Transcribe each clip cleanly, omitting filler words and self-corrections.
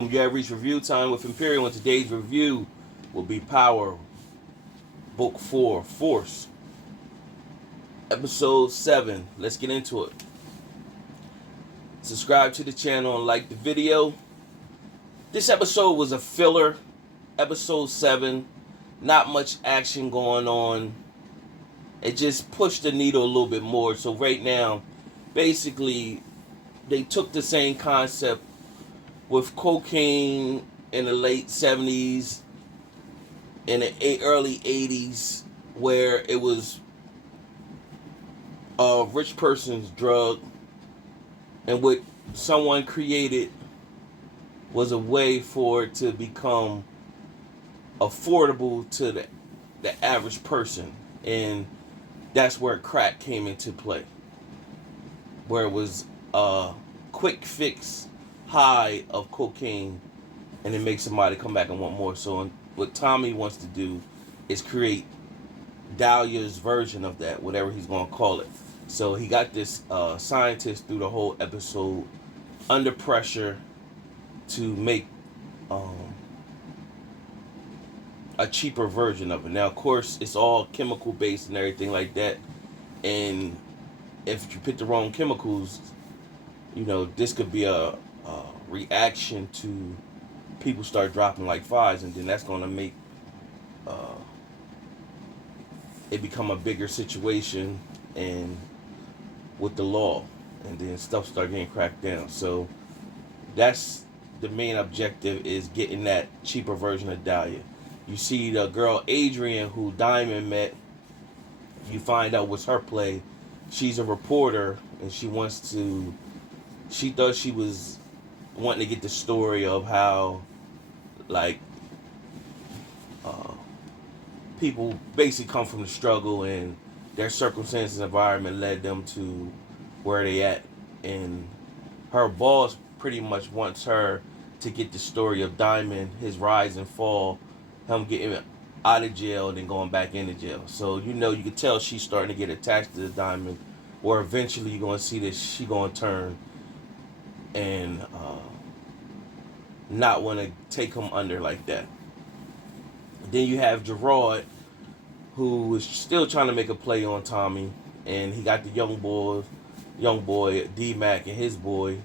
You have reached review time with Imperial, and today's review will be Power, Book 4, Force, Episode 7. Let's get into it. Subscribe to the channel and like the video. This episode was a filler. Episode 7. Not much action going on. It just pushed the needle a little bit more. So right now, basically, they took the same concept with cocaine in the late 70s, in the early 80s, where it was a rich person's drug, and what someone created was a way for it to become affordable to the average person. And that's where crack came into play, where it was a quick fix high of cocaine, and it makes somebody come back and want more. So what Tommy wants to do is create Dahlia's version of that, whatever he's going to call it. So he got this scientist through the whole episode under pressure to make a cheaper version of it. Now, of course, it's all chemical based and everything like that. And if you pick the wrong chemicals, this could be a reaction to people start dropping like flies, and then that's going to make it become a bigger situation and with the law, and then stuff start getting cracked down. So that's the main objective, is getting that cheaper version of Dahlia. You see the girl Adrian, who Diamond met, you find out what's her play. She's a reporter, and she thought she was wanting to get the story of how, like, people basically come from the struggle, and their circumstances and environment led them to where they at. And her boss pretty much wants her to get the story of Diamond, his rise and fall, him getting out of jail and then going back into jail. So you can tell she's starting to get attached to the Diamond, where eventually you're going to see that she going to turn and not want to take him under like that. Then you have Gerard, who is still trying to make a play on Tommy, and he got the young boy D-Mac and his boy,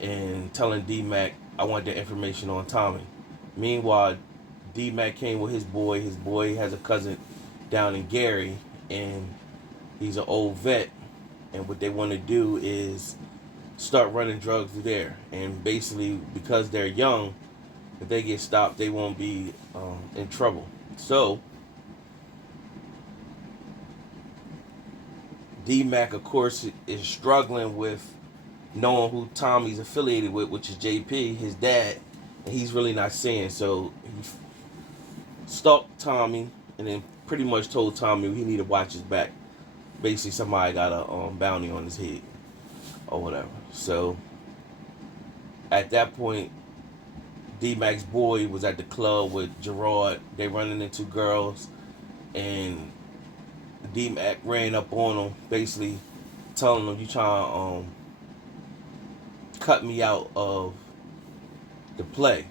and telling D-Mac, I want the information on Tommy. Meanwhile, D-Mac came with his boy. His boy has a cousin down in Gary, and he's an old vet, and what they want to do is start running drugs through there. And basically, because they're young, if they get stopped, they won't be in trouble. So D-Mac, of course, is struggling with knowing who Tommy's affiliated with, which is JP, his dad, and he's really not saying. So he stalked Tommy, and then pretty much told Tommy he need to watch his back. Basically, somebody got a bounty on his head or whatever. So at that point, D-Mac's boy was at the club with Gerard. They running into girls, and D-Mac ran up on him, basically telling him, you trying to cut me out of the play.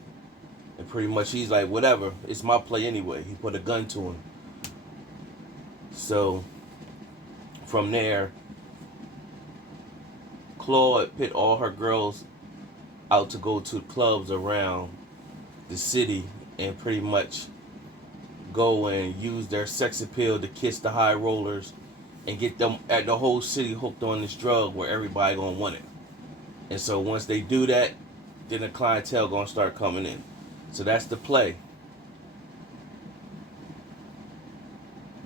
And pretty much he's like, whatever, it's my play anyway. He put a gun to him. So from there, Claude put all her girls out to go to clubs around the city and pretty much go and use their sex appeal to kiss the high rollers and get them at the whole city hooked on this drug where everybody gonna want it. And so once they do that, then the clientele gonna start coming in. So that's the play.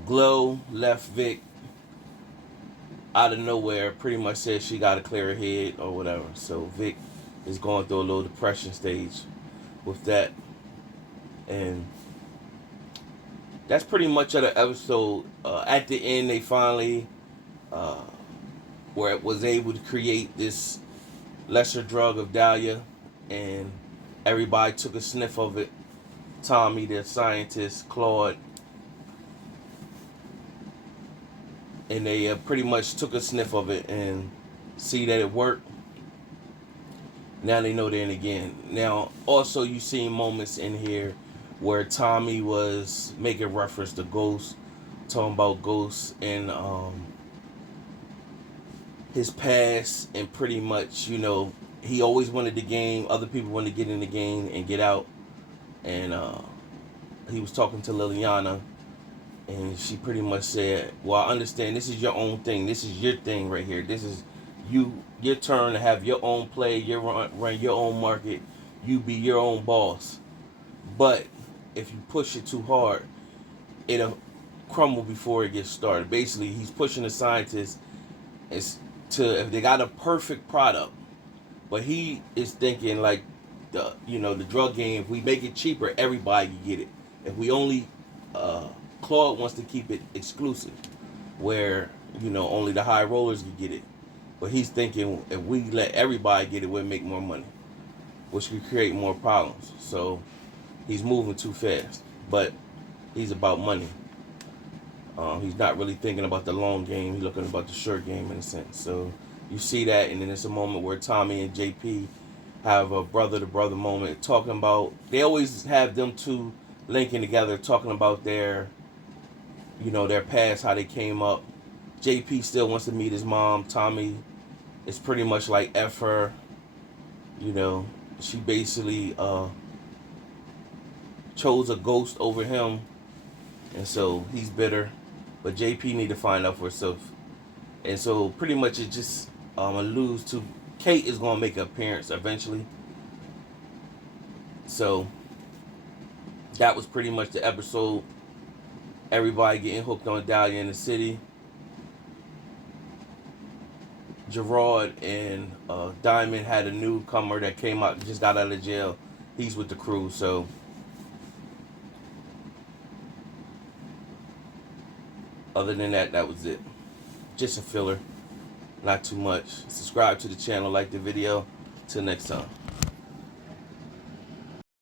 Glow left Vic out of nowhere, pretty much said she got to clear her head or whatever. So Vic is going through a little depression stage with that. And that's pretty much of the episode. At the end, they finally where it was able to create this lesser drug of Dahlia, and everybody took a sniff of it. Tommy, the scientist, Claude, and they pretty much took a sniff of it and see that it worked. Now they know they're in the game. Now, also, you seen moments in here where Tommy was making reference to Ghost, talking about Ghost and his past, and pretty much, he always wanted the game. Other people wanted to get in the game and get out. And he was talking to Liliana, and she pretty much said, "Well, I understand. This is your own thing. This is your thing right here. This is your turn to have your own play. You run your own market. You be your own boss. But if you push it too hard, it'll crumble before it gets started." Basically, he's pushing the scientists if they got a perfect product, but he is thinking like the drug game. If we make it cheaper, everybody can get it. If we only Claude wants to keep it exclusive, where only the high rollers can get it. But he's thinking if we let everybody get it, we'll make more money, which could create more problems. So he's moving too fast. But he's about money. He's not really thinking about the long game. He's looking about the short game in a sense. So you see that, and then it's a moment where Tommy and JP have a brother-to-brother moment talking about. They always have them two linking together, talking about their past, how they came up. JP still wants to meet his mom. Tommy is pretty much like F her. She basically chose a ghost over him, and so he's bitter. But JP need to find out for herself. And so pretty much it just alludes to Kate is going to make an appearance eventually. So that was pretty much the episode. Everybody getting hooked on Dahlia in the city. Gerard and Diamond had a newcomer that came out, just got out of jail. He's with the crew, so other than that, that was it. Just a filler. Not too much. Subscribe to the channel, like the video. Till next time.